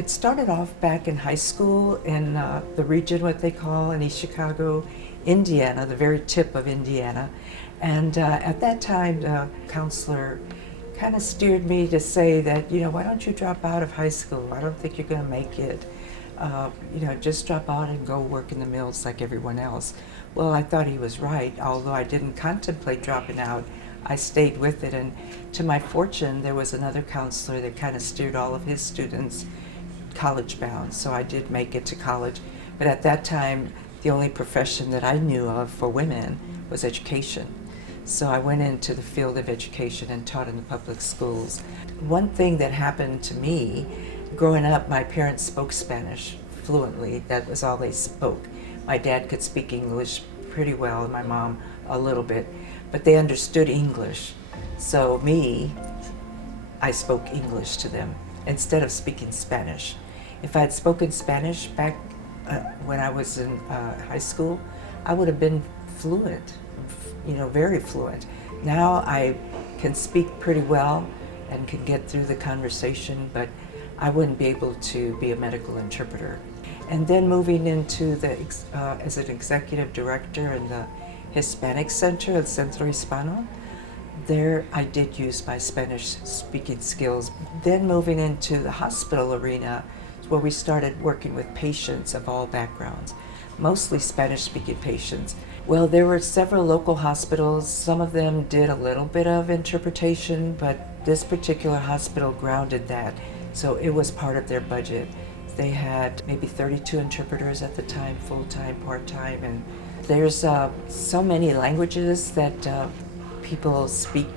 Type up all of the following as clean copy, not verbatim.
it started off back in high school in the region, what they call in East Chicago, Indiana, the very tip of Indiana. And at that time, the counselor kind of steered me to say that, why don't you drop out of high school? I don't think you're going to make it. Just drop out and go work in the mills like everyone else. Well, I thought he was right. Although I didn't contemplate dropping out, I stayed with it. And to my fortune, there was another counselor that kind of steered all of his students college bound. So I did make it to college. But at that time, the only profession that I knew of for women was education. So I went into the field of education and taught in the public schools. One thing that happened to me, growing up, my parents spoke Spanish fluently. That was all they spoke. My dad could speak English pretty well, and my mom a little bit, but they understood English. So me, I spoke English to them instead of speaking Spanish. If I had spoken Spanish back when I was in high school, I would have been fluent, very fluent. Now I can speak pretty well and can get through the conversation, but I wouldn't be able to be a medical interpreter. And then moving into as an executive director in the Hispanic Center, El Centro Hispano, there I did use my Spanish speaking skills. Then moving into the hospital arena, where we started working with patients of all backgrounds, mostly Spanish-speaking patients. Well, there were several local hospitals. Some of them did a little bit of interpretation, but this particular hospital grounded that, so it was part of their budget. They had maybe 32 interpreters at the time, full-time, part-time, and there's so many languages that people speak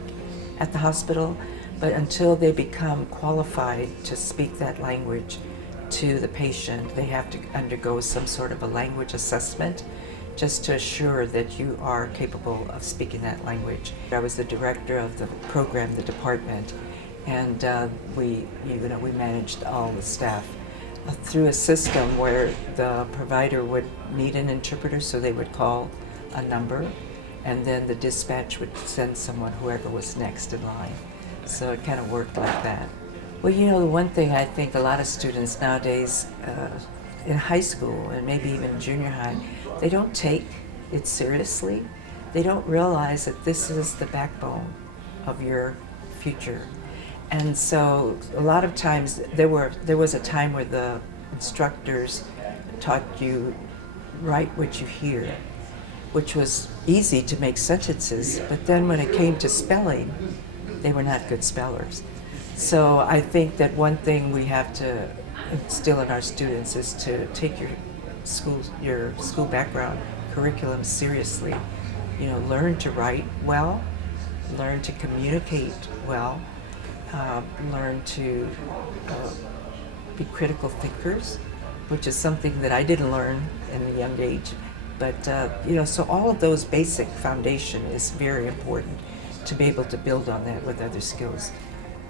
at the hospital, but until they become qualified to speak that language to the patient, they have to undergo some sort of a language assessment just to assure that you are capable of speaking that language. I was the director of the program, the department, and we managed all the staff through a system where the provider would need an interpreter, so they would call a number, and then the dispatch would send someone, whoever was next in line. So it kind of worked like that. Well, the one thing I think a lot of students nowadays in high school and maybe even junior high, they don't take it seriously. They don't realize that this is the backbone of your future. And so a lot of times there was a time where the instructors taught you write what you hear, which was easy to make sentences, but then when it came to spelling, they were not good spellers. So I think that one thing we have to instill in our students is to take your school background curriculum seriously. Learn to write well, learn to communicate well, learn to be critical thinkers, which is something that I didn't learn in a young age. But, so all of those basic foundation is very important to be able to build on that with other skills.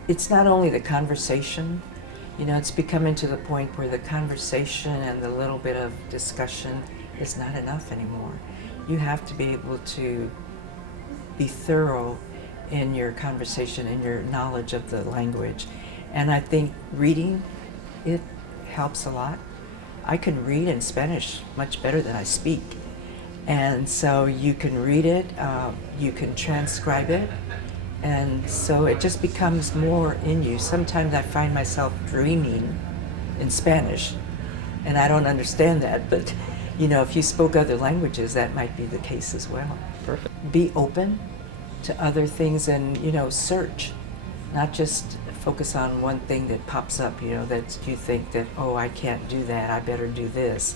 It's not only the conversation, it's becoming to the point where the conversation and the little bit of discussion is not enough anymore. You have to be able to be thorough in your conversation and your knowledge of the language. And I think reading, it helps a lot. I can read in Spanish much better than I speak. And so you can read it, you can transcribe it, and so it just becomes more in you. Sometimes I find myself dreaming in Spanish, and I don't understand that, but if you spoke other languages, that might be the case as well. Perfect. Be open to other things and, search, not just focus on one thing that pops up, that you think that, oh, I can't do that, I better do this.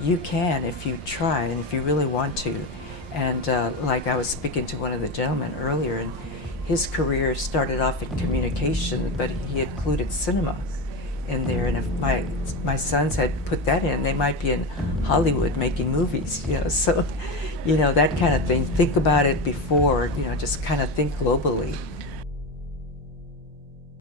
You can if you try and if you really want to. And like I was speaking to one of the gentlemen earlier, and his career started off in communication, but he included cinema in there. And if my sons had put that in, they might be in Hollywood making movies, So, that kind of thing. Think about it before, just kind of think globally.